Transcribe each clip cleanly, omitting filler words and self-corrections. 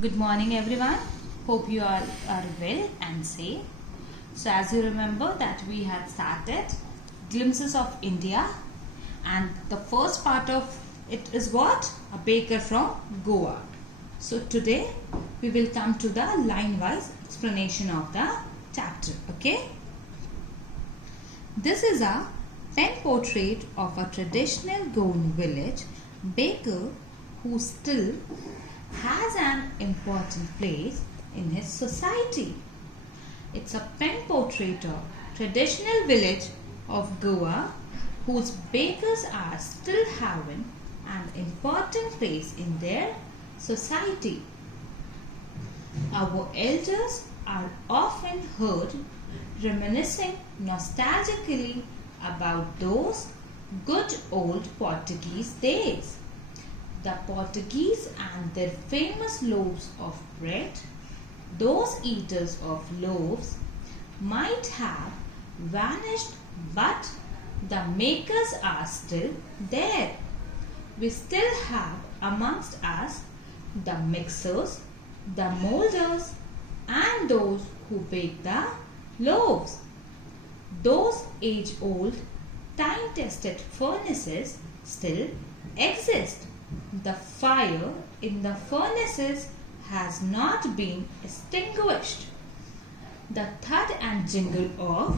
Good morning everyone. Hope you all are well and safe. So as you remember that we had started Glimpses of India, and the first part of it is what? A baker from Goa. So today we will come to the line wise explanation of the chapter. Okay. This is a pen portrait of a traditional Goan village baker who still has an important place in his society. It's a pen portrait of traditional village of Goa whose bakers are still having an important place in their society. Our elders are often heard reminiscing nostalgically about those good old Portuguese days. The Portuguese and their famous loaves of bread, those eaters of loaves, might have vanished, but the makers are still there. We still have amongst us the mixers, the molders, and those who bake the loaves. Those age-old, time-tested furnaces still exist. The fire in the furnaces has not been extinguished. The thud and jingle of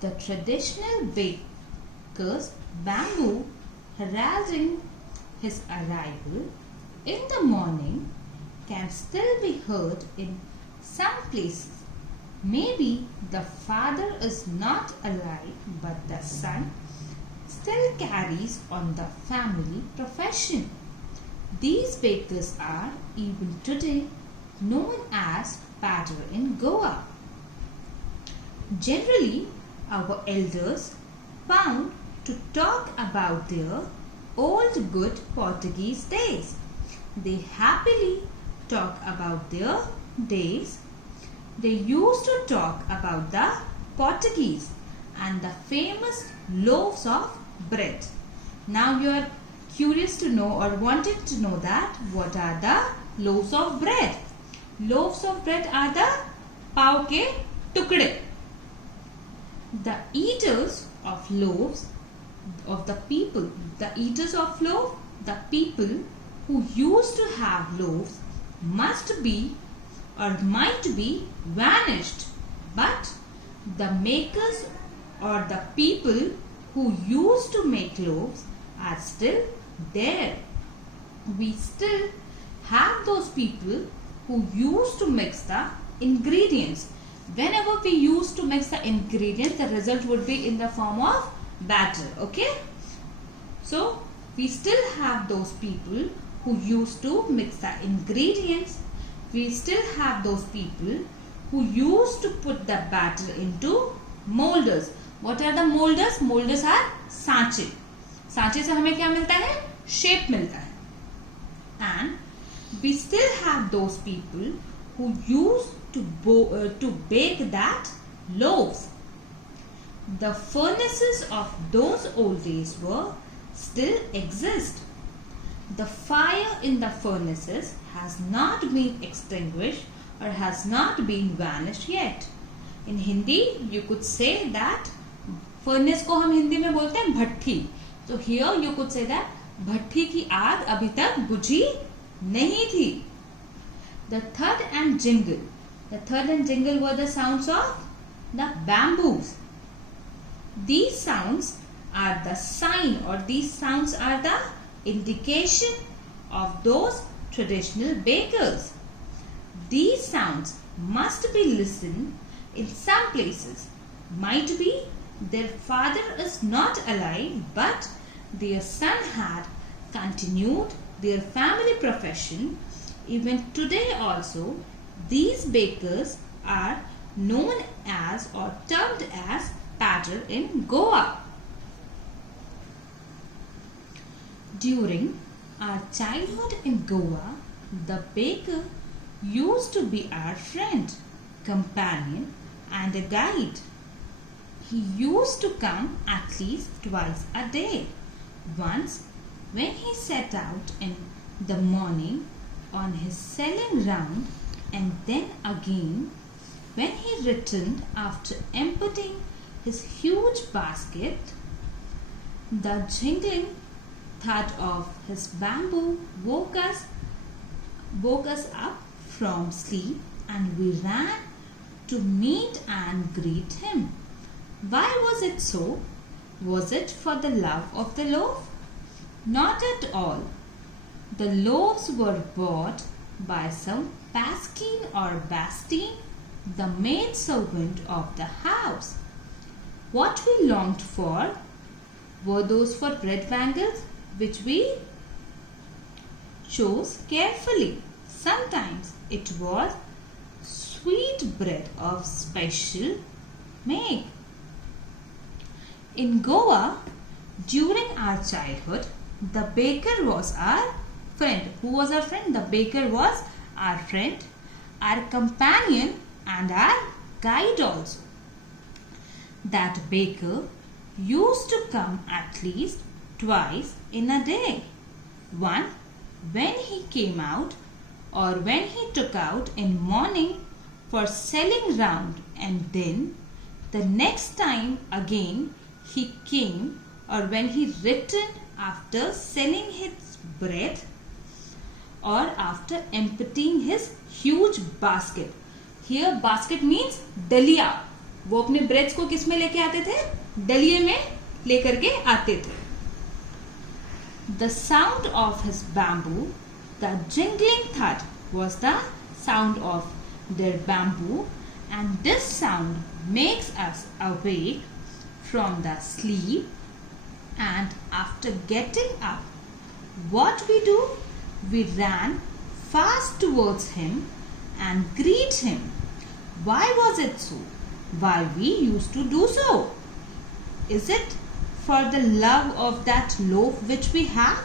the traditional baker's bamboo heralding his arrival in the morning can still be heard in some places. Maybe the father is not alive, but the son still carries on the family profession. These bakers are even today known as patter in Goa. Generally, our elders found to talk about their old good Portuguese days. They happily talk about their days. They used to talk about the Portuguese and the famous loaves of bread. Now you are curious to know or wanted to know that what are the loaves of bread. Loaves of bread are the pav ke tukde. The eaters of loaves of the people, the eaters of loaf, the people who used to have loaves must be or might be vanished, but the makers or the people who used to make loaves are still there. We still have those people who used to mix the ingredients. Whenever we used to mix the ingredients, the result would be in the form of batter. Okay? So, we still have those people who used to mix the ingredients. We still have those people who used to put the batter into molders. What are the molders? Molders are सांचे. सांचे से हमें क्या मिलता है? Shape मिलता है. And we still have those people who used to bake that loaves. The furnaces of those old days still exist. The fire in the furnaces has not been extinguished or has not been vanished yet. In Hindi, you could say that furnace को हम हिंदी में बोलते हैं भट्ठी. So here you could say that भट्ठी की आग अभी तक बुझी नहीं थी. The thud and jingle. The thud and jingle were the sounds of the bamboos. These sounds are the sign, or these sounds are the indication of those traditional bakers. These sounds must be listened in some places. Might be their father is not alive, but their son had continued their family profession. Even today also, these bakers are known as or termed as patter in Goa. During our childhood in Goa, the baker used to be our friend, companion, and a guide. He used to come at least twice a day. Once, when he set out in the morning on his selling round, and then again when he returned after emptying his huge basket. The jingling thud of his bamboo woke us up from sleep, and we ran to meet and greet him. Why was it so? Was it for the love of the loaf? Not at all. The loaves were bought by some Pasquin or Bastine, the maidservant of the house. What we longed for were those for bread bangles, which we chose carefully. Sometimes it was sweet bread of special make. In Goa, during our childhood, the baker was our friend. Who was our friend? The baker was our friend, our companion, and our guide also. That baker used to come at least twice in a day. One when he came out, or when he took out in morning for selling round, and then the next time again he came, or when he returned after selling his bread or after emptying his huge basket. Here basket means डलिया. वो अपने breads को किस में लेके आते थे? डलिये में लेकर के आते थे. The sound of his bamboo, the jingling thud, was the sound of their bamboo, and this sound makes us awake from the sleep. And after getting up, what we do? We ran fast towards him and greet him. Why was it so? Why we used to do so? Is it for the love of that loaf which we have?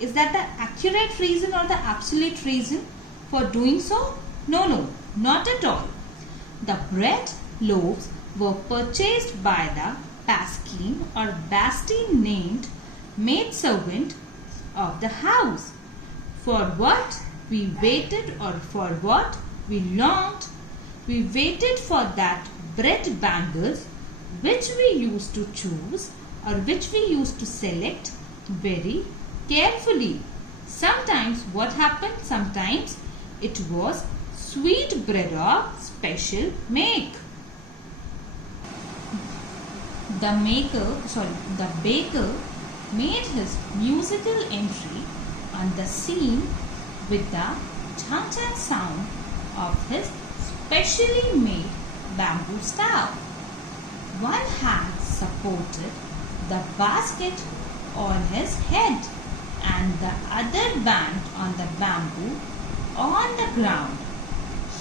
Is that the accurate reason or the absolute reason for doing so? No, not at all. The bread loaves were purchased by the Pasquin or Bastine named maidservant of the house. For what we waited, or for what we longed, we waited for that bread bangles which we used to choose, or which we used to select very carefully. Sometimes what happened? Sometimes it was sweet bread of special make. The baker made his musical entry on the scene with the chang-chang sound of his specially made bamboo staff. One hand supported the basket on his head, and the other banged on the bamboo on the ground.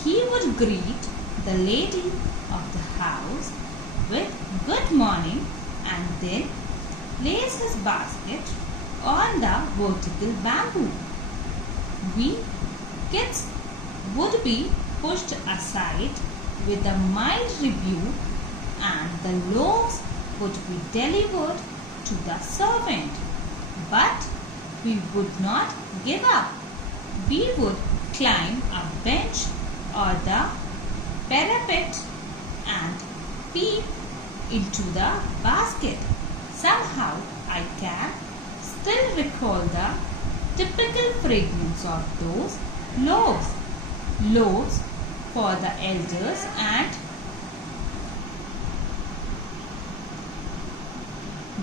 He would greet the lady of the house with good morning, and then place his basket on the vertical bamboo. We kids would be pushed aside with a mild rebuke, and the loaves would be delivered to the servant. But we would not give up. We would climb a bench or the parapet and peep into the basket. Somehow I can still recall the typical fragrance of those loaves. Loaves for the elders, and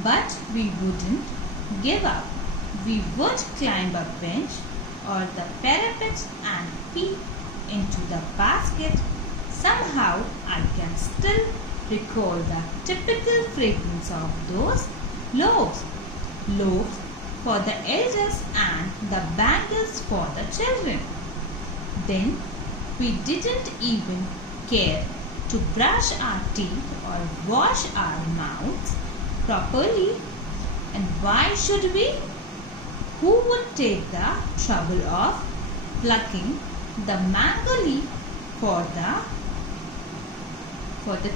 but we wouldn't give up. We would climb a bench or the parapet and peep into the basket. Somehow I can still recall the typical fragrance of those loaves. Loaves for the elders and the bangles for the children. Then we didn't even care to brush our teeth or wash our mouths properly. And why should we? Who would take the trouble of plucking the mango leaf for the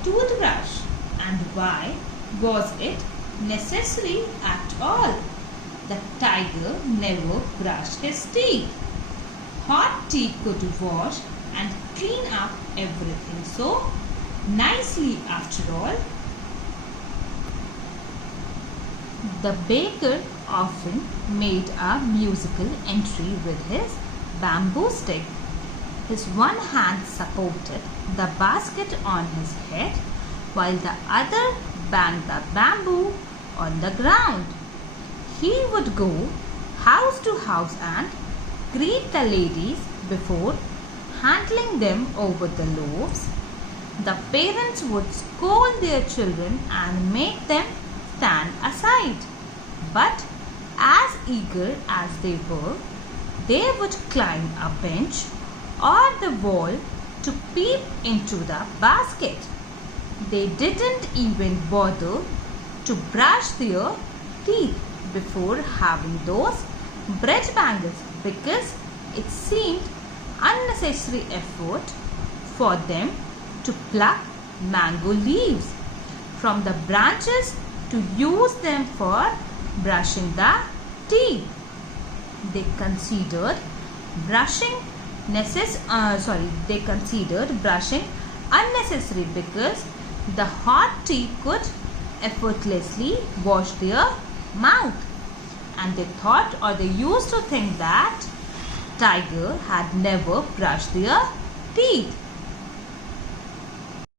toothbrush? And why was it necessary at all? the tiger never brushed his teeth. Hot tea could wash and clean up everything so nicely after all. The baker often made a musical entry with his bamboo stick. His one hand supported the basket on his head while the other banged the bamboo on the ground. He would go house to house and greet the ladies before handling them over the loaves. The parents would scold their children and make them stand aside. But as eager as they were, they would climb a bench or the wall to peep into the basket. They didn't even bother to brush their teeth before having those bread bangles because it seemed unnecessary effort for them to pluck mango leaves from the branches to use them for brushing the teeth. They considered brushing unnecessary because the hot tea could effortlessly wash their mouth, and they thought, or they used to think, that tiger had never brushed their teeth.